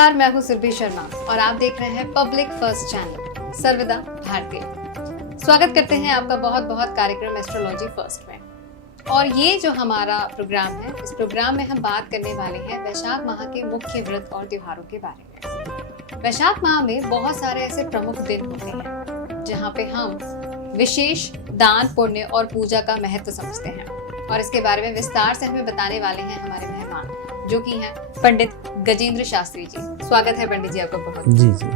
नमस्कार, मैं हूं सुरभि शर्मा और आप देख रहे हैं पब्लिक फर्स्ट चैनल सर्वदा भारतीय। स्वागत करते हैं आपका बहुत बहुत कार्यक्रम एस्ट्रोलॉजी फर्स्ट में। और ये जो हमारा प्रोग्राम है, इस प्रोग्राम में हम बात करने वाले हैं वैशाख माह के मुख्य व्रत और त्योहारों के बारे में। वैशाख माह में बहुत सारे ऐसे प्रमुख दिन होते हैं जहाँ पे हम विशेष दान, पुण्य और पूजा का महत्व समझते हैं, और इसके बारे में विस्तार से हमें बताने वाले हैं हमारे मेहमान, जो कि हैं पंडित गजेंद्र शास्त्री जी। स्वागत है पंडित जी आपका बहुत। जी जी।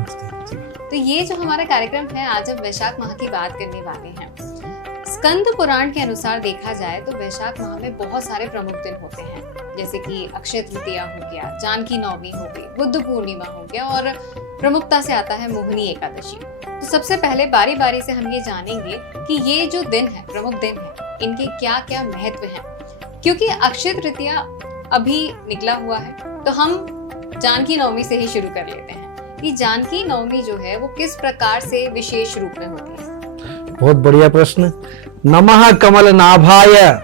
तो ये जो हमारा कार्यक्रम है, आज हम वैशाख माह की बात करने वाले हैं। स्कंद पुराण के अनुसार देखा जाए तो वैशाख माह में बहुत सारे प्रमुख दिन होते हैं, जैसे कि अक्षय तृतीया हो गया, जानकी नवमी हो गई, बुद्ध पूर्णिमा हो गया, और प्रमुखता से आता है मोहिनी एकादशी। तो सबसे पहले बारी बारी से हम ये जानेंगे कि ये जो दिन है, प्रमुख दिन है, इनके क्या क्या महत्व हैं। क्योंकि अक्षय तृतीया अभी निकला हुआ है, तो हम जानकी नवमी से ही शुरू कर लेते हैं कि जानकी नवमी जो है वो किस प्रकार से विशेष रूप में होती है। बहुत बढ़िया प्रश्न। नमः कमल नाभाय,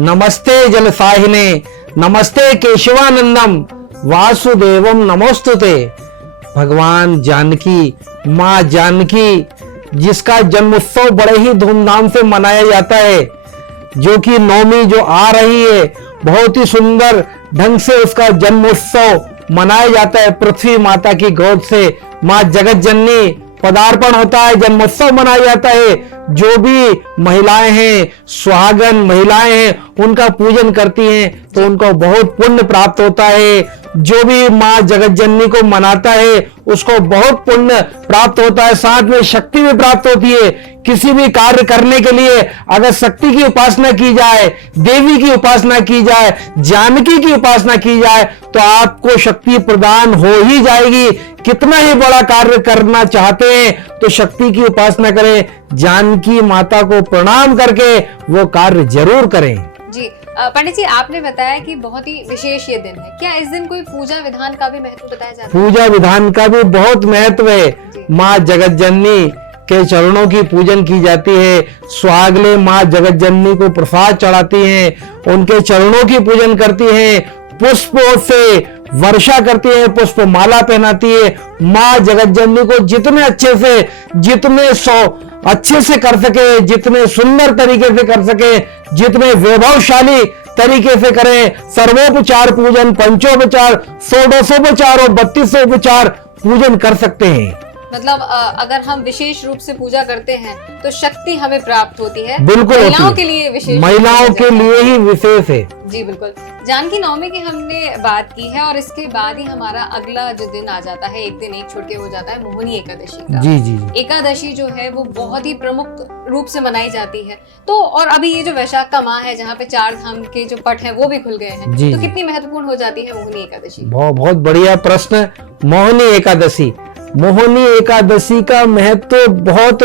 नमस्ते जल साहिने, नमस्ते केशवानंदम, वासुदेवम नमोस्तुते। भगवान जानकी, माँ जानकी, जिसका जन्मोत्सव बड़े ही धूमधाम से मनाया जाता है, जो कि नवमी जो आ रही है, बहुत ही सुंदर ढंग से उसका जन्मोत्सव मनाया जाता है। पृथ्वी माता की गोद से माँ जगत जननी पदार्पण होता है, जन्मोत्सव मनाया जाता है। जो भी महिलाएं हैं, सुहागन महिलाएं हैं, उनका पूजन करती हैं तो उनको बहुत पुण्य प्राप्त होता है। जो भी माँ जगत जननी को मनाता है उसको बहुत पुण्य प्राप्त होता है, साथ में शक्ति भी प्राप्त होती है। किसी भी कार्य करने के लिए अगर शक्ति की उपासना की जाए, देवी की उपासना की जाए, जानकी की उपासना की जाए, तो आपको शक्ति प्रदान हो ही जाएगी। कितना ही बड़ा कार्य करना चाहते हैं तो शक्ति की उपासना करें, जानकी माता को प्रणाम करके वो कार्य जरूर करें। जी पंडित जी, आपने बताया कि बहुत ही विशेष ये दिन है। क्या इस दिन कोई पूजा विधान का भी महत्व बताया जाता है? पूजा विधान का भी बहुत महत्व है। माँ जगत जननी के चरणों की पूजन की जाती है। सुहागले माँ जगत जननी को प्रसाद चढ़ाती हैं, उनके चरणों की पूजन करती हैं, पुष्पों से वर्षा करती है, पुष्प माला पहनाती है। माँ जगत जननी को जितने अच्छे से कर सके, जितने सुंदर तरीके से कर सके, जितने वैभवशाली तरीके से करें, सर्वोपचार पूजन, पंचोपचार, षोडशोपचार और 32 पूजन कर सकते हैं। मतलब अगर हम विशेष रूप से पूजा करते हैं तो शक्ति हमें प्राप्त होती है। बिल्कुल, महिलाओं के लिए विशेष, महिलाओं के लिए ही विशेष है। जी बिल्कुल। जानकी नवमी की हमने बात की है, और इसके बाद ही हमारा अगला जो दिन आ जाता है, एक दिन एक छोड़ के हो जाता है मोहिनी एकादशी का। जी जी। एकादशी जो है वो बहुत ही प्रमुख रूप से मनाई जाती है। तो और अभी ये जो वैशाख का माह है, जहाँ पे 4 धाम के जो पट है वो भी खुल गए हैं, तो कितनी महत्वपूर्ण हो जाती है मोहिनी एकादशी? बहुत बढ़िया प्रश्न। मोहिनी एकादशी, मोहिनी एकादशी का महत्व बहुत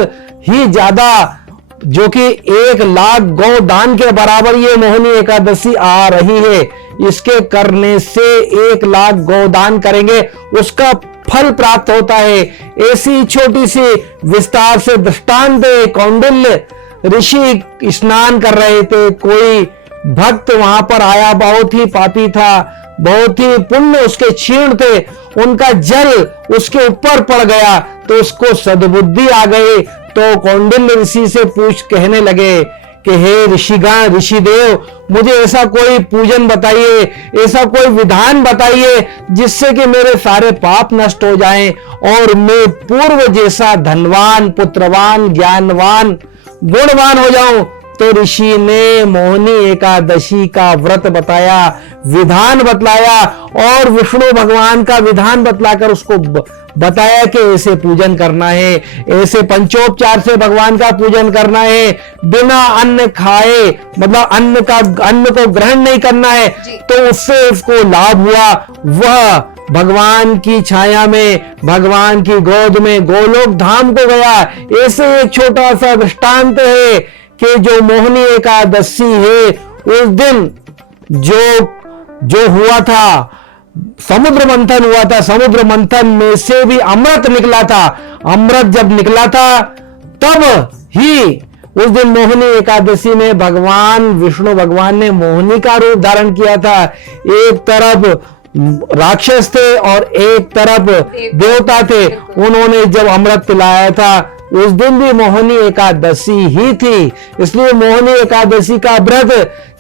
ही ज्यादा, जो कि 1 लाख गौ दान के बराबर ये मोहिनी एकादशी आ रही है। इसके करने से 1 लाख गौ दान करेंगे, उसका फल प्राप्त होता है। ऐसी छोटी सी विस्तार से दृष्टांत कौंडिल्य ऋषि स्नान कर रहे थे, कोई भक्त वहां पर आया, बहुत ही पापी था, बहुत ही पुण्य उसके क्षीण थे, उनका जल उसके ऊपर पड़ गया तो उसको सद्बुद्धि आ गई। तो कौंडिल्य ऋषि से कहने लगे कि हे ऋषिगण, ऋषिदेव, मुझे ऐसा कोई पूजन बताइए, ऐसा कोई विधान बताइए जिससे कि मेरे सारे पाप नष्ट हो जाएं और मैं पूर्व जैसा धनवान, पुत्रवान, ज्ञानवान, गुणवान हो जाऊं। तो ऋषि ने मोहिनी एकादशी का व्रत बताया, विधान बतलाया, और विष्णु भगवान का विधान बतलाकर उसको बताया कि ऐसे पूजन करना है, ऐसे पंचोपचार से भगवान का पूजन करना है, बिना अन्न खाए, मतलब अन्न को ग्रहण नहीं करना है। तो उससे उसको लाभ हुआ। वह भगवान की छाया में, भगवान की गोद में गोलोक धाम को गया। ऐसे एक छोटा सा दृष्टांत है कि जो मोहिनी एकादशी है, उस दिन जो हुआ था, समुद्र मंथन हुआ था, समुद्र मंथन में से भी अमृत निकला था। अमृत जब निकला था तब ही उस दिन मोहिनी एकादशी में भगवान विष्णु भगवान ने मोहिनी का रूप धारण किया था। एक तरफ राक्षस थे और एक तरफ देवता थे, उन्होंने जब अमृत पिलाया था उस दिन भी मोहिनी एकादशी ही थी। इसलिए मोहिनी एकादशी का व्रत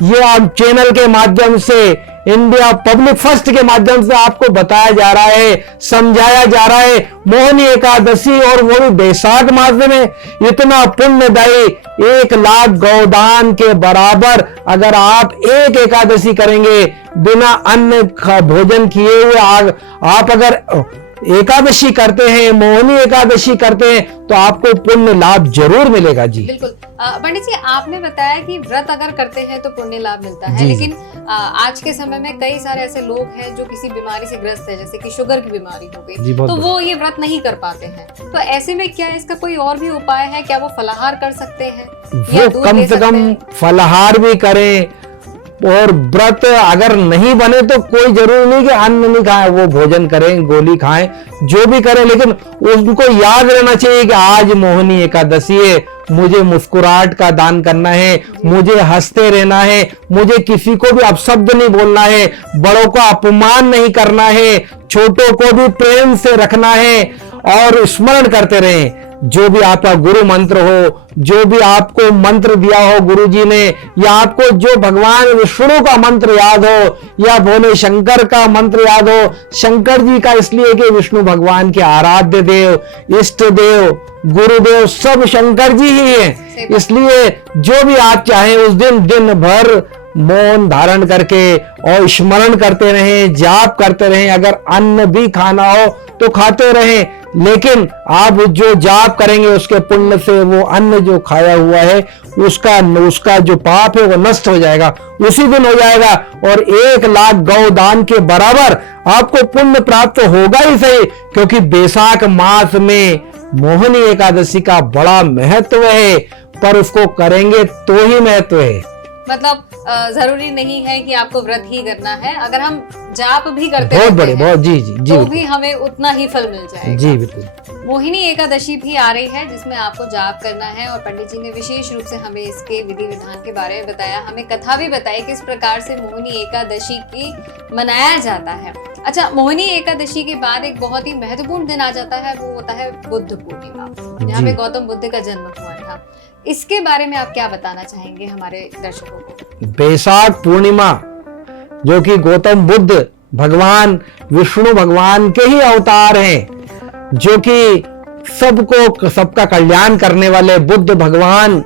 ये आप चैनल के माध्यम से, इंडिया पब्लिक फर्स्ट के माध्यम से आपको बताया जा रहा है, समझाया जा रहा है। मोहिनी एकादशी और वो भी बैसाख मास में इतना पुण्यदायी, 1 लाख गौदान के बराबर अगर आप एक एकादशी करेंगे बिना अन्न भोजन किए हुए, आप अगर एकादशी करते हैं, मोहिनी एकादशी करते हैं, तो आपको पुण्य लाभ जरूर मिलेगा जी। बिल्कुल। पंडित जी, आपने बताया कि व्रत अगर करते हैं तो पुण्य लाभ मिलता है, जी, लेकिन आज के समय में कई सारे ऐसे लोग हैं जो किसी बीमारी से ग्रस्त है, जैसे कि शुगर की बीमारी हो जी, गई, बहुत तो बढ़िया। वो ये व्रत नहीं कर पाते हैं। तो ऐसे में क्या इसका कोई और भी उपाय है? क्या वो फलाहार कर सकते हैं या वो दूध कम ले से सकते कम हैं? फलाहार भी करें, और व्रत अगर नहीं बने तो कोई जरूरी नहीं कि अन्न नहीं खाएं, वो भोजन करें, गोली खाएं, जो भी करें, लेकिन उनको याद रहना चाहिए कि आज मोहिनी एकादशी है, मुझे मुस्कुराहट का दान करना है, मुझे हंसते रहना है, मुझे किसी को भी अपशब्द नहीं बोलना है, बड़ों का अपमान नहीं करना है, छोटों को भी प्रेम से रखना है, और स्मरण करते रहें। जो भी आपका गुरु मंत्र हो, जो भी आपको मंत्र दिया हो गुरुजी ने, या आपको जो भगवान विष्णु का मंत्र याद हो, या भोले शंकर का मंत्र याद हो, शंकर जी का इसलिए कि विष्णु भगवान के आराध्य देव, इष्ट देव, गुरुदेव सब शंकर जी ही हैं। इसलिए जो भी आप चाहें उस दिन भर मौन धारण करके और स्मरण करते रहें, जाप करते रहें। अगर अन्न भी खाना हो तो खाते रहें, लेकिन आप जो जाप करेंगे उसके पुण्य से वो अन्न जो खाया हुआ है उसका जो पाप है वो नष्ट हो जाएगा, उसी दिन हो जाएगा, और 1 लाख गौदान के बराबर आपको पुण्य प्राप्त होगा ही सही। क्योंकि बैसाख मास में मोहिनी एकादशी का बड़ा महत्व है, पर उसको करेंगे तो ही महत्व है। मतलब जरूरी नहीं है कि आपको व्रत ही करना है, अगर हम जाप भी करते बहुत रहते बड़े, हैं, बहुत जी तो भी हमें उतना ही फल मिल जाएगा। जी बिल्कुल। मोहिनी एकादशी भी आ रही है जिसमें आपको जाप करना है, और पंडित जी ने विशेष रूप से हमें इसके विधि विधान के बारे में बताया, हमें कथा भी बताई किस प्रकार से मोहिनी एकादशी की मनाया जाता है। अच्छा, मोहिनी एकादशी के बाद एक बहुत ही महत्वपूर्ण दिन आ जाता है, वो होता है बुद्ध पूर्णिमा, जहाँ पे गौतम बुद्ध का जन्म हुआ था। इसके बारे में आप क्या बताना चाहेंगे हमारे दर्शकों को? बैसाख पूर्णिमा, जो कि गौतम बुद्ध भगवान विष्णु भगवान के ही अवतार हैं, जो कि सबको सबका कल्याण करने वाले बुद्ध भगवान,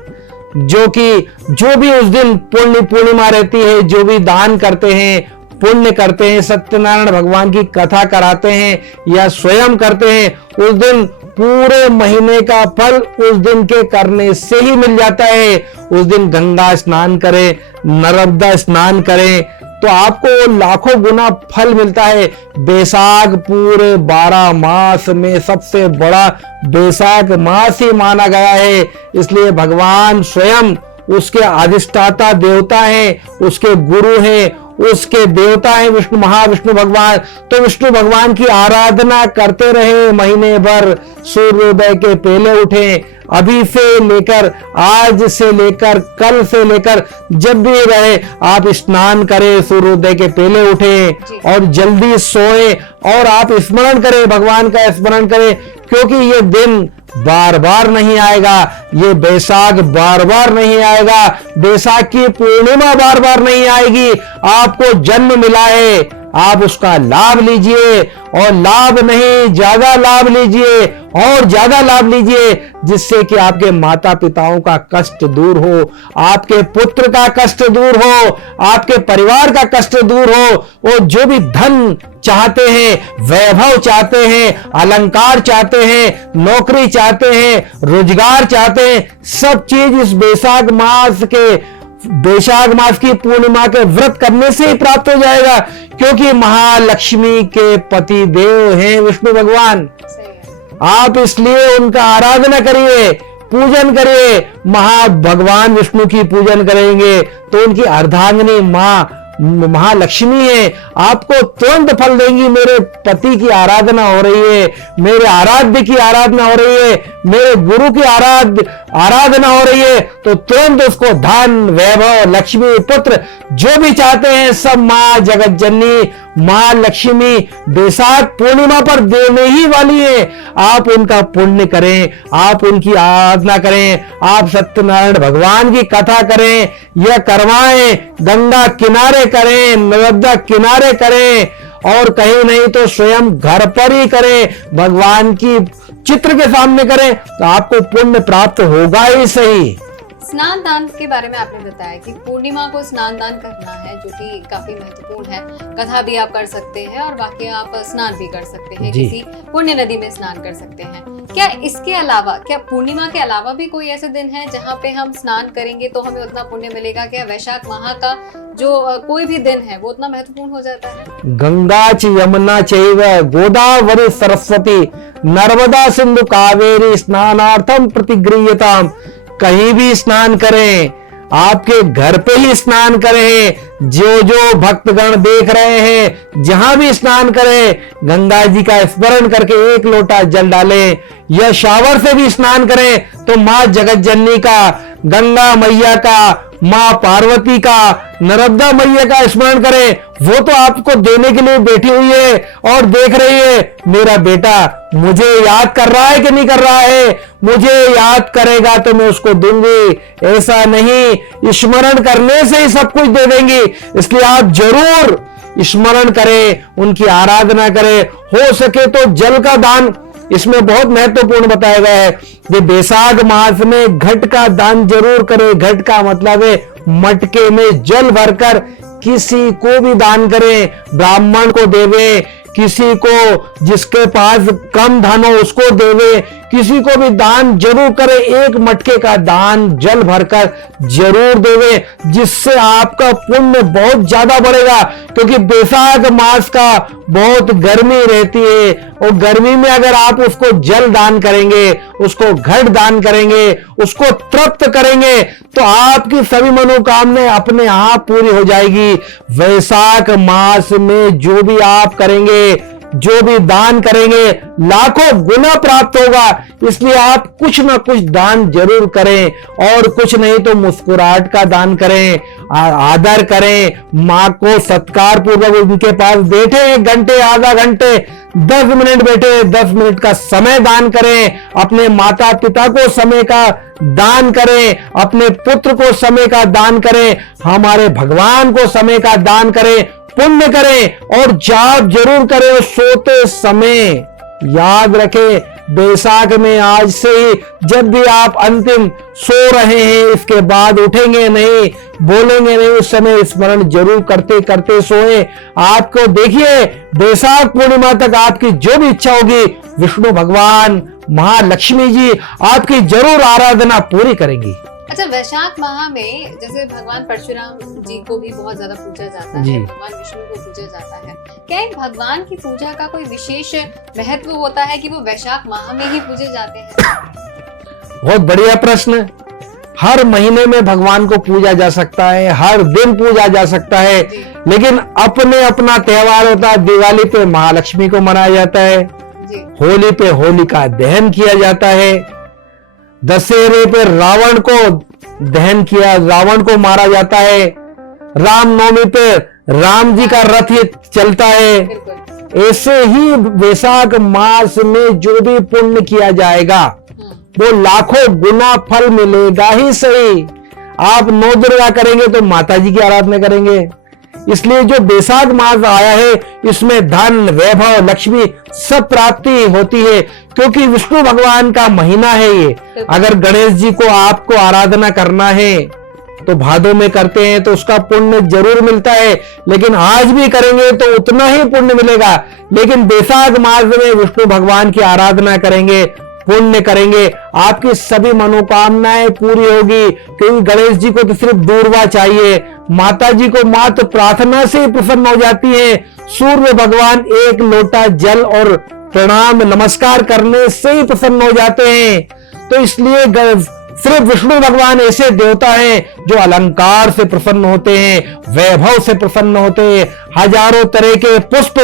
जो कि जो भी उस दिन पूर्णिमा रहती है, जो भी दान करते हैं, पुण्य करते हैं, सत्यनारायण भगवान की कथा कराते हैं या स्वयं करते हैं, उस दिन पूरे महीने का फल उस दिन के करने से ही मिल जाता है। उस दिन गंगा स्नान करें, नर्मदा स्नान करें, तो आपको लाखों गुना फल मिलता है। बैसाख पूरे 12 मास में सबसे बड़ा बैसाख मास ही माना गया है, इसलिए भगवान स्वयं उसके अधिष्ठाता देवता हैं, उसके गुरु हैं, उसके देवता हैं विष्णु, महाविष्णु भगवान। तो विष्णु भगवान की आराधना करते रहे महीने भर, सूर्योदय के पहले उठें, अभी से लेकर, आज से लेकर, कल से लेकर जब भी रहे आप स्नान करें, सूर्योदय के पहले उठें और जल्दी सोएं, और आप स्मरण करें, भगवान का स्मरण करें, क्योंकि ये दिन बार बार नहीं आएगा, ये बैसाख बार बार नहीं आएगा, बैसाख की पूर्णिमा बार बार नहीं आएगी। आपको जन्म मिला है, आप उसका लाभ लीजिए, और लाभ नहीं ज्यादा लाभ लीजिए, और ज्यादा लाभ लीजिए, जिससे कि आपके माता पिताओं का कष्ट दूर हो, आपके पुत्र का कष्ट दूर हो, आपके परिवार का कष्ट दूर हो। और जो भी धन चाहते हैं, वैभव चाहते हैं, अलंकार चाहते हैं, नौकरी चाहते हैं, रोजगार चाहते हैं, सब चीज इस बैसाख मास की पूर्णिमा के व्रत करने से ही प्राप्त हो जाएगा, क्योंकि महालक्ष्मी के पति देव हैं विष्णु भगवान। आप इसलिए उनका आराधना करिए, पूजन करिए। भगवान विष्णु की पूजन करेंगे तो उनकी अर्धांगिनी मां महालक्ष्मी है, आपको तुरंत फल देंगी। मेरे पति की आराधना हो रही है, मेरे आराध्य की आराधना हो रही है, मेरे गुरु की आराधना हो रही है, तो तुरंत उसको धन, वैभव, लक्ष्मी, पुत्र जो भी चाहते हैं सब मां जगत जननी, मां लक्ष्मी बैसाख पूर्णिमा पर देने ही वाली है। आप उनका पुण्य करें, आप उनकी आराधना करें, आप सत्यनारायण भगवान की कथा करें, यह करवाएं, गंगा किनारे करें, नर्मदा किनारे करें, और कहीं नहीं तो स्वयं घर पर ही करें, भगवान की चित्र के सामने करें, तो आपको पुण्य प्राप्त होगा ही सही। स्नान दान के बारे में आपने बताया कि पूर्णिमा को स्नान दान करना है, जो कि काफी महत्वपूर्ण है। कथा भी आप कर सकते हैं और बाकी आप स्नान भी कर सकते हैं, किसी पुण्य नदी में स्नान कर सकते हैं। क्या इसके अलावा, क्या पूर्णिमा के अलावा भी कोई ऐसे दिन है जहाँ पे हम स्नान करेंगे तो हमें उतना पुण्य मिलेगा? क्या वैशाख माह का जो कोई भी दिन है वो उतना महत्वपूर्ण हो जाता है? गंगा च यमुना चैव गोदावरी सरस्वती नर्मदा सिंधु कावेरी स्नानार्थम प्रतिगृह्यताम। कहीं भी स्नान करें, आपके घर पे ही स्नान करें, जो जो भक्तगण देख रहे हैं जहां भी स्नान करें, गंगा जी का स्मरण करके एक लोटा जल डालें, या शावर से भी स्नान करें तो मां जगत जननी का, गंगा मैया का, मां पार्वती का, नर्मदा मैया का स्मरण करें। वो तो आपको देने के लिए बैठी हुई है और देख रही है, मेरा बेटा मुझे याद कर रहा है कि नहीं कर रहा है, मुझे याद करेगा तो मैं उसको दूंगी, ऐसा नहीं स्मरण करने से ही सब कुछ दे देंगी। इसलिए आप जरूर स्मरण करें, उनकी आराधना करें, हो सके तो जल का दान इसमें बहुत महत्वपूर्ण बताया गया है। ये बैसाख मास में घट का दान जरूर करें। घट का मतलब है मटके में जल भरकर किसी को भी दान करें, ब्राह्मण को देवे, किसी को जिसके पास कम धन हो उसको देवे, किसी को भी दान जरूर करे। एक मटके का दान जल भरकर जरूर देवे, जिससे आपका पुण्य बहुत ज्यादा बढ़ेगा। क्योंकि बैसाख मास का बहुत गर्मी रहती है, और गर्मी में अगर आप उसको जल दान करेंगे, उसको घट दान करेंगे, उसको तृप्त करेंगे, तो आपकी सभी मनोकामनाएं अपने आप पूरी हो जाएगी। वैशाख मास में जो भी आप करेंगे, जो भी दान करेंगे, लाखों गुना प्राप्त होगा। इसलिए आप कुछ ना कुछ दान जरूर करें, और कुछ नहीं तो मुस्कुराहट का दान करें, आदर करें, मां को सत्कार पूर्वक उनके पास बैठे 1 घंटे, आधा घंटे, 10 मिनट बैठे, 10 मिनट का समय दान करें। अपने माता पिता को समय का दान करें, अपने पुत्र को समय का दान करें, हमारे भगवान को समय का दान करें, पुण्य करें, और जाप जरूर करें। सोते समय याद रखें, बैसाख में आज से ही जब भी आप अंतिम सो रहे हैं, इसके बाद उठेंगे नहीं, बोलेंगे नहीं, उस समय स्मरण जरूर करते करते सोएं। आपको देखिए बैसाख पूर्णिमा तक आपकी जो भी इच्छा होगी, विष्णु भगवान, महालक्ष्मी जी आपकी जरूर आराधना पूरी करेंगी। अच्छा, वैशाख माह में जैसे भगवान परशुराम जी को भी बहुत ज्यादा पूजा जाता है, भगवान विष्णु को पूजा जाता है, क्या इन भगवान की पूजा का कोई विशेष महत्व होता है कि वो वैशाख माह में ही पूजे जाते हैं? बहुत बढ़िया प्रश्न। हर महीने में भगवान को पूजा जा सकता है, हर दिन पूजा जा सकता है, लेकिन अपने अपना त्योहार होता है। दिवाली पे महालक्ष्मी को मनाया जाता है, होली पे होलिका दहन किया जाता है, दशहरे पे रावण को दहन किया, रावण को मारा जाता है, रामनवमी पे राम जी का रथ ये चलता है। ऐसे ही वैशाख मास में जो भी पुण्य किया जाएगा वो लाखों गुना फल मिलेगा ही सही। आप 9 दुर्गा करेंगे तो माता जी की आराधना करेंगे। इसलिए जो बैसाख मास आया है, इसमें धन, वैभव, लक्ष्मी सब प्राप्ति होती है, क्योंकि विष्णु भगवान का महीना है ये। अगर गणेश जी को आपको आराधना करना है तो भादों में करते हैं तो उसका पुण्य जरूर मिलता है, लेकिन आज भी करेंगे तो उतना ही पुण्य मिलेगा। लेकिन बैसाख मास में विष्णु भगवान की आराधना करेंगे, पुण्य करेंगे, आपकी सभी मनोकामनाएं पूरी होगी। क्योंकि गणेश जी को तो सिर्फ दूर्वा चाहिए, माता जी को मात्र प्रार्थना से ही प्रसन्न हो जाती है। सूर्य भगवान एक लोटा जल और प्रणाम नमस्कार करने से ही प्रसन्न हो जाते हैं। तो इसलिए सिर्फ विष्णु भगवान ऐसे देवता हैं जो अलंकार से प्रसन्न होते हैं, वैभव से प्रसन्न होते हैं, हजारों तरह के पुष्प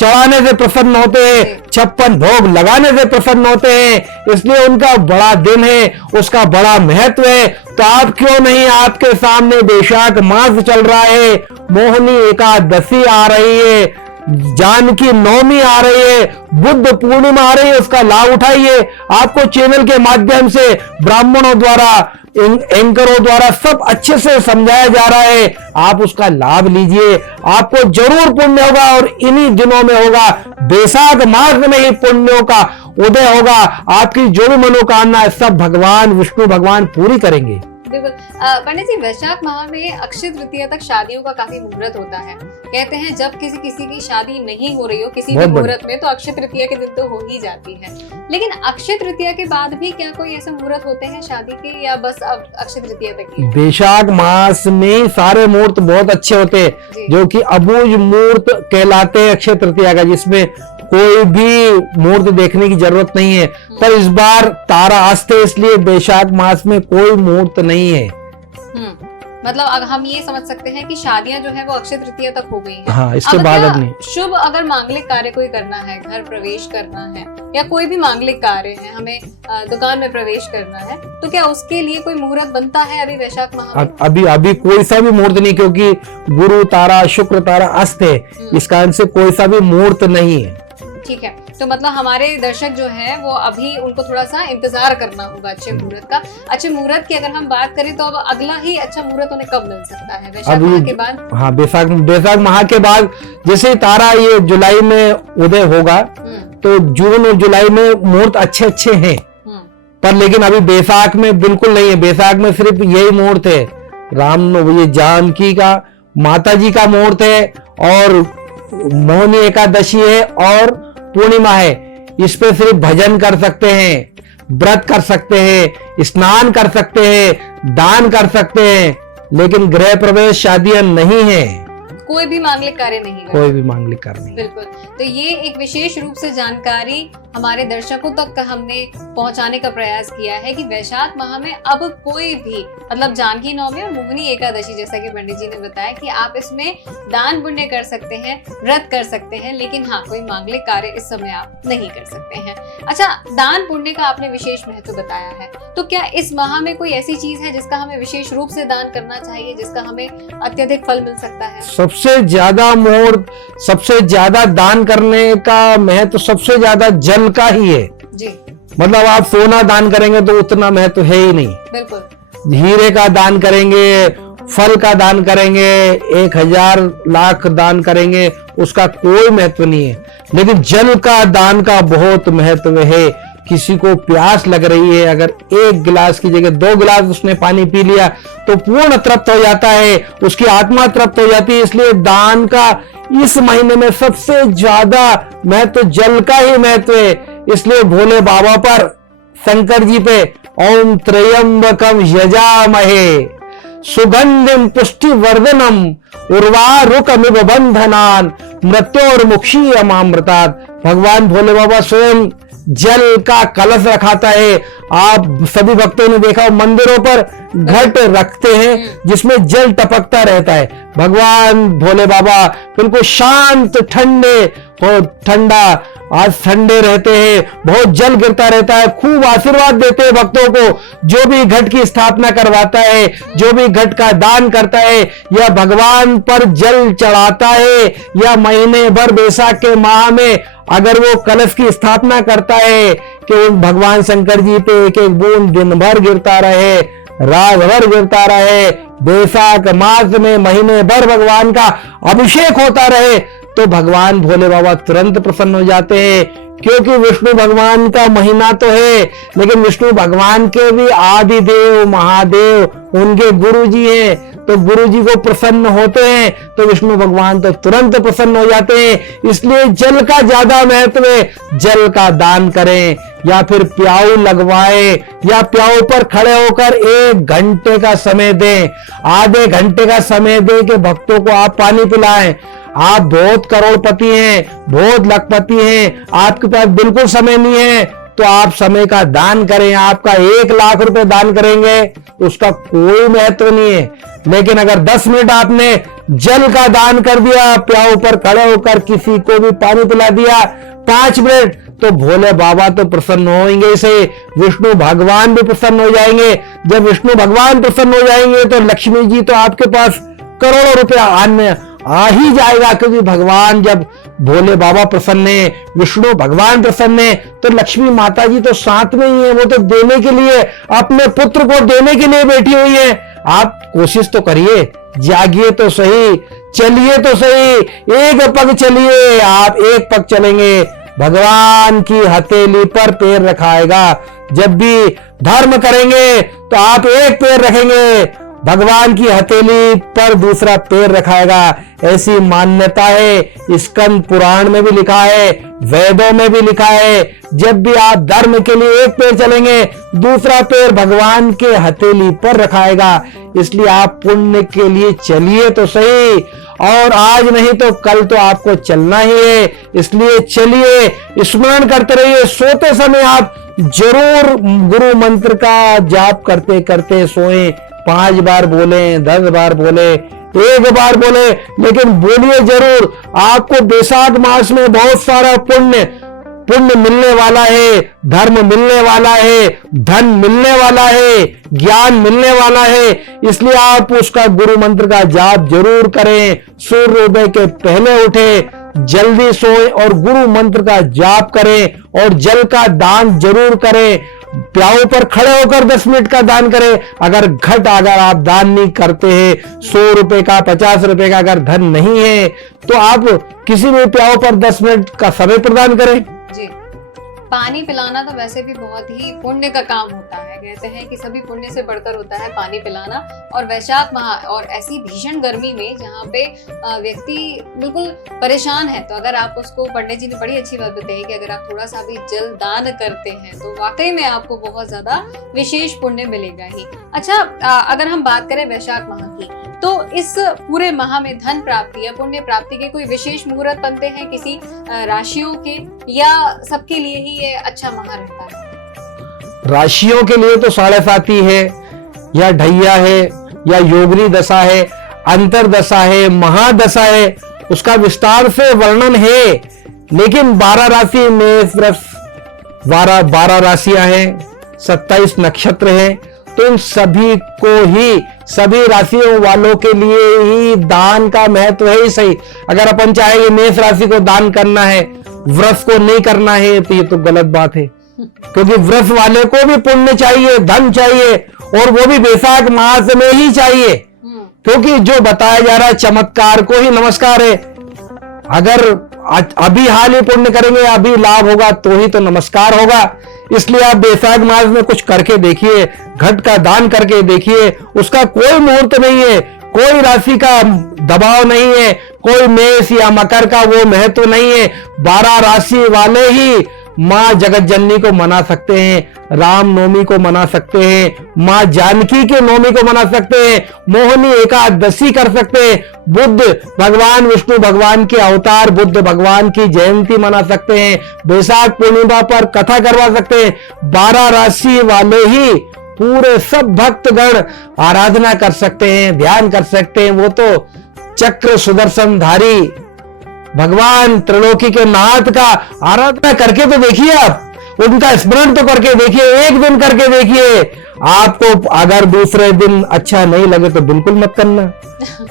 चढ़ाने से प्रसन्न होते हैं, 56 भोग लगाने से प्रसन्न होते हैं। इसलिए उनका बड़ा दिन है, उसका बड़ा महत्व है। तो आप क्यों नहीं, आपके सामने वैशाख मास चल रहा है, मोहिनी एकादशी आ रही है, जानकी नवमी आ रही है, बुद्ध पूर्णिमा आ रही है, उसका लाभ उठाइए। आपको चैनल के माध्यम से ब्राह्मणों द्वारा, एंकरों द्वारा सब अच्छे से समझाया जा रहा है, आप उसका लाभ लीजिए, आपको जरूर पुण्य होगा। और इन्हीं दिनों में होगा, वैशाख मास में ही पुण्यों का उदय होगा। आपकी जो भी मनोकामना है सब भगवान विष्णु भगवान पूरी करेंगे। बिल्कुल। पंडित जी, वैशाख माह में अक्षय तृतीया तक शादियों का काफी मुहूर्त होता है। कहते हैं जब किसी की शादी नहीं हो रही हो किसी भी मुहूर्त में, तो अक्षय तृतीया के दिन तो हो ही जाती है। लेकिन अक्षय तृतीया के बाद भी क्या कोई ऐसे मुहूर्त होते हैं शादी के, या बस अब अक्षय तृतीया तक ही? वैशाख मास में सारे मुहूर्त बहुत अच्छे होते हैं, जो कि अबूझ मुहूर्त कहलाते हैं अक्षय तृतीया का, जिसमें कोई भी मुहूर्त देखने की जरूरत नहीं है। पर इस बार तारा अस्त है, इसलिए वैशाख मास में कोई मुहूर्त नहीं है। मतलब अगर हम ये समझ सकते हैं कि शादियां जो है वो अक्षय तृतीया तक हो गई हैं। हाँ, इसके बाद अब नहीं। शुभ अगर मांगलिक कार्य कोई करना है, घर प्रवेश करना है या कोई भी मांगलिक कार्य है, हमें दुकान में प्रवेश करना है, तो क्या उसके लिए कोई मुहूर्त बनता है अभी वैशाख माह में? अभी कोई सा भी मुहूर्त नहीं, क्योंकि गुरु तारा शुक्र तारा अस्त है, इस कारण से कोई सा भी मुहूर्त नहीं है। ठीक है, तो मतलब हमारे दर्शक जो है वो अभी उनको थोड़ा सा इंतजार करना होगा अच्छे मुहूर्त का। अच्छे मुहूर्त की अगर हम बात करें तो अब अगला ही अच्छा मुहूर्त उन्हें कब मिल सकता है वैशाख माह के बाद? हाँ, वैशाख माह के बाद जैसे तारा ये जुलाई में उदय होगा, तो जून और जुलाई में मुहूर्त अच्छे हैं। पर लेकिन अभी वैशाख में बिल्कुल नहीं है। वैशाख में सिर्फ यही मुहूर्त है, ये जानकी का माता जी का मुहूर्त है, और मोहिनी एकादशी है, और पूर्णिमा है। इस पे सिर्फ भजन कर सकते हैं, व्रत कर सकते हैं, स्नान कर सकते हैं, दान कर सकते हैं, लेकिन गृह प्रवेश शादियां नहीं है, कोई भी मांगलिक कार्य नहीं है। कोई भी मांगलिक कार्य नहीं। बिल्कुल। तो ये एक विशेष रूप से जानकारी हमारे दर्शकों तक हमने पहुंचाने का प्रयास किया है कि वैशाख माह में अब कोई भी, मतलब जानकी नवमी और मोहिनी एकादशी, जैसा कि पंडित जी ने बताया कि आप इसमें दान पुण्य कर सकते हैं, व्रत कर सकते हैं, लेकिन हाँ, कोई मांगलिक कार्य इस समय आप नहीं कर सकते हैं। अच्छा, दान पुण्य का आपने विशेष महत्व बताया है, तो क्या इस माह में कोई ऐसी चीज है जिसका हमें विशेष रूप से दान करना चाहिए, जिसका हमें अत्यधिक फल मिल सकता है? सबसे ज्यादा मुहूर्त, सबसे ज्यादा दान करने का महत्व सबसे ज्यादा जल का ही है जी। मतलब आप सोना दान करेंगे तो उतना महत्व है ही नहीं। बिल्कुल। हीरे का दान करेंगे, फल का दान करेंगे, 1000 लाख दान करेंगे, उसका कोई महत्व नहीं है। लेकिन जल का दान का बहुत महत्व है। किसी को प्यास लग रही है, अगर 1 गिलास की जगह 2 गिलास उसने पानी पी लिया तो पूर्ण तृप्त हो जाता है, उसकी आत्मा तृप्त हो जाती है। इसलिए दान का इस महीने में सबसे ज्यादा महत्व जल का ही महत्व है। इसलिए भोले बाबा पर, शंकर जी पे ओम त्र्यंबकम यजामहे सुगंधिम पुष्टि वर्धनम उर्वारुकमिव बंधनान मृत्योर्मुक्षी अमामृतात्। भगवान भोले बाबा स्वयं जल का कलश रखाता है। आप सभी भक्तों ने देखा मंदिरों पर घट रखते हैं जिसमें जल टपकता रहता है। भगवान भोले बाबा बिल्कुल शांत, ठंडे और ठंडा, आज ठंडे रहते हैं, बहुत जल गिरता रहता है, खूब आशीर्वाद देते हैं भक्तों को। जो भी घट की स्थापना करवाता है, जो भी घट का दान करता है, या भगवान पर जल चढ़ाता है, या महीने भर वैशाख के माह में अगर वो कलश की स्थापना करता है कि भगवान शंकर जी पे एक एक बूंद दिन भर गिरता रहे, रात भर गिरता रहे, वैशाख मास में महीने भर भगवान का अभिषेक होता रहे, तो भगवान भोले बाबा तुरंत प्रसन्न हो जाते हैं। क्योंकि विष्णु भगवान का महीना तो है, लेकिन विष्णु भगवान के भी आदि देव महादेव उनके गुरु जी हैं, तो गुरु जी को प्रसन्न होते हैं तो विष्णु भगवान तो तुरंत प्रसन्न हो जाते हैं। इसलिए जल का ज्यादा महत्व है। जल का दान करें, या फिर प्याऊ लगवाएं, या प्याऊ पर खड़े होकर 1 घंटे का समय दें, आधे घंटे का समय दें कि भक्तों को आप पानी पिलाएं। आप बहुत करोड़पति हैं, बहुत लखपति हैं, आपके पास बिल्कुल समय नहीं है, तो आप समय का दान करें, आपका 1 लाख रुपए दान करेंगे तो उसका कोई महत्व नहीं है। लेकिन अगर 10 मिनट आपने जल का दान कर दिया, प्याऊ पर खड़े होकर किसी को भी पानी पिला दिया 5 मिनट, तो भोले बाबा तो प्रसन्न होंगे, इसे विष्णु भगवान भी प्रसन्न हो जाएंगे। जब विष्णु भगवान प्रसन्न हो जाएंगे तो लक्ष्मी जी तो आपके पास करोड़ों रुपया आ ही जाएगा, क्योंकि भगवान जब भोले बाबा प्रसन्न है, विष्णु भगवान प्रसन्न है, तो लक्ष्मी माता जी तो साथ में ही है। वो तो देने के लिए, अपने पुत्र को देने के लिए बैठी हुई है। आप कोशिश तो करिए, जागिए तो सही, चलिए तो सही, एक पग चलिए। आप एक पग चलेंगे, भगवान की हथेली पर पैर रखाएगा। जब भी धर्म करेंगे तो आप एक पैर रखेंगे, भगवान की हथेली पर दूसरा पैर रखाएगा। ऐसी मान्यता है, स्कंद पुराण में भी लिखा है, वेदों में भी लिखा है। जब भी आप धर्म के लिए एक पैर चलेंगे, दूसरा पैर भगवान के हथेली पर रखाएगा। इसलिए आप पुण्य के लिए चलिए तो सही, और आज नहीं तो कल तो आपको चलना ही है। इसलिए चलिए, स्मरण करते रहिए। सोते समय आप जरूर गुरु मंत्र का जाप करते करते सोएं। 5 बार बोले, 10 बार बोले, 1 बार बोले, लेकिन बोलिए जरूर। आपको बैसाख मास में बहुत सारा पुण्य मिलने वाला है, धर्म मिलने वाला है, धन मिलने वाला है, ज्ञान मिलने वाला है। इसलिए आप उसका गुरु मंत्र का जाप जरूर करें। सूर्योदय के पहले उठे, जल्दी सोए और गुरु मंत्र का जाप करें, और जल का दान जरूर करें। प्याऊ पर खड़े होकर 10 मिनट का दान करें। अगर आप दान नहीं करते हैं, 100 रुपए का, 50 रुपए का अगर धन नहीं है, तो आप किसी भी प्याऊ पर 10 मिनट का समय प्रदान करें। जी, पानी पिलाना तो वैसे भी बहुत ही पुण्य का काम होता है। कहते हैं कि सभी पुण्य से बढ़कर होता है पानी पिलाना। और वैशाख माह और ऐसी भीषण गर्मी में जहाँ पे व्यक्ति बिल्कुल परेशान है, तो अगर आप उसको, पंडित जी ने बड़ी अच्छी बात बताई कि अगर आप थोड़ा सा भी जल दान करते हैं तो वाकई में आपको बहुत ज्यादा विशेष पुण्य मिलेगा ही। अच्छा, अगर हम बात करें वैशाख माह की, तो इस पूरे माह में धन प्राप्ति या पुण्य प्राप्ति के कोई विशेष मुहूर्त बनते हैं किसी राशियों के, या सबके लिए ही ये अच्छा माह रहता है? राशियों के लिए तो 7.5 है, या ढैया है, या योगनी दशा है, अंतरदशा है, महादशा है, उसका विस्तार से वर्णन है। लेकिन 12 राशि में 12 राशियां हैं, 27 नक्षत्र हैं, तो इन सभी को ही, सभी राशियों वालों के लिए ही दान का महत्व है ही सही। अगर अपन चाहेंगे मेष राशि को दान करना है, वृष को नहीं करना है, तो ये तो गलत बात है। क्योंकि वृष वाले को भी पुण्य चाहिए, धन चाहिए, और वो भी बैसाख मास में ही चाहिए। क्योंकि जो बताया जा रहा है चमत्कार को ही नमस्कार है। अगर अभी हाल ही पुण्य करेंगे, अभी लाभ होगा, तो ही तो नमस्कार होगा। इसलिए आप बैसाख मास में कुछ करके देखिए, घट का दान करके देखिए। उसका कोई मुहूर्त नहीं है, कोई राशि का दबाव नहीं है, कोई मेष या मकर का वो महत्व नहीं है। 12 राशि वाले ही माँ जगत जननी को मना सकते हैं, राम नवमी को मना सकते हैं, माँ जानकी के नवमी को मना सकते हैं, मोहिनी एकादशी कर सकते हैं, बुद्ध भगवान, विष्णु भगवान के अवतार बुद्ध भगवान की जयंती मना सकते हैं, बैसाख पूर्णिमा पर कथा करवा सकते हैं। 12 राशि वाले ही पूरे सब भक्तगण आराधना कर सकते हैं, ध्यान कर सकते हैं। वो तो चक्र सुदर्शनधारी भगवान त्रिलोकी के नाथ का आराधना करके तो देखिए, आप उनका स्मरण तो करके देखिए, एक दिन करके देखिए। आपको अगर दूसरे दिन अच्छा नहीं लगे तो बिल्कुल मत करना,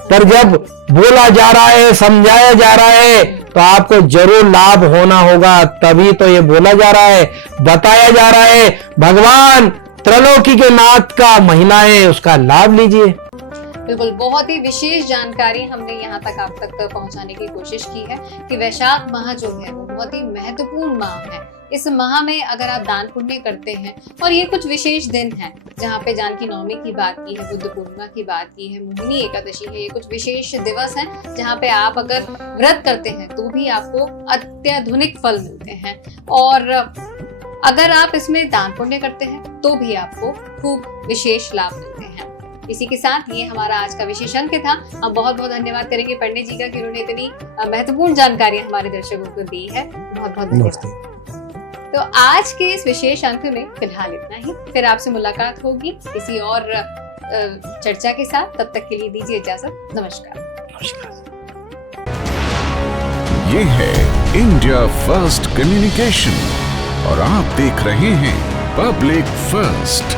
पर जब बोला जा रहा है, समझाया जा रहा है, तो आपको जरूर लाभ होना होगा। तभी तो ये बोला जा रहा है, बताया जा रहा है, भगवान त्रिलोकी के नाथ का महिमा है, उसका लाभ लीजिए। बिल्कुल, बहुत ही विशेष जानकारी हमने यहाँ तक आप तक पहुँचाने की कोशिश की है कि वैशाख माह जो है वो बहुत ही महत्वपूर्ण माह है। इस माह में अगर आप दान पुण्य करते हैं, और ये कुछ विशेष दिन हैं जहाँ पे जानकी नवमी की बात की है, बुद्ध पूर्णिमा की बात की है, मोहिनी एकादशी है, ये कुछ विशेष दिवस हैं जहाँ पे आप अगर व्रत करते हैं तो भी आपको अत्याधुनिक फल मिलते हैं, और अगर आप इसमें दान पुण्य करते हैं तो भी आपको खूब विशेष लाभ मिलते हैं। इसी के साथ ये हमारा आज का विशेष अंक था। हम बहुत बहुत धन्यवाद करेंगे पंडित जी का कि उन्होंने इतनी महत्वपूर्ण जानकारी हमारे दर्शकों को दी है। बहुत बहुत धन्यवाद। तो आज के इस विशेष अंक में फिलहाल इतना ही। फिर आपसे मुलाकात होगी किसी और चर्चा के साथ। तब तक के लिए दीजिए इजाजत। नमस्कार। ये है इंडिया फर्स्ट कम्युनिकेशन और आप देख रहे हैं पब्लिक फर्स्ट,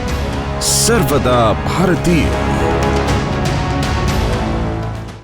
सर्वदा भारतीय।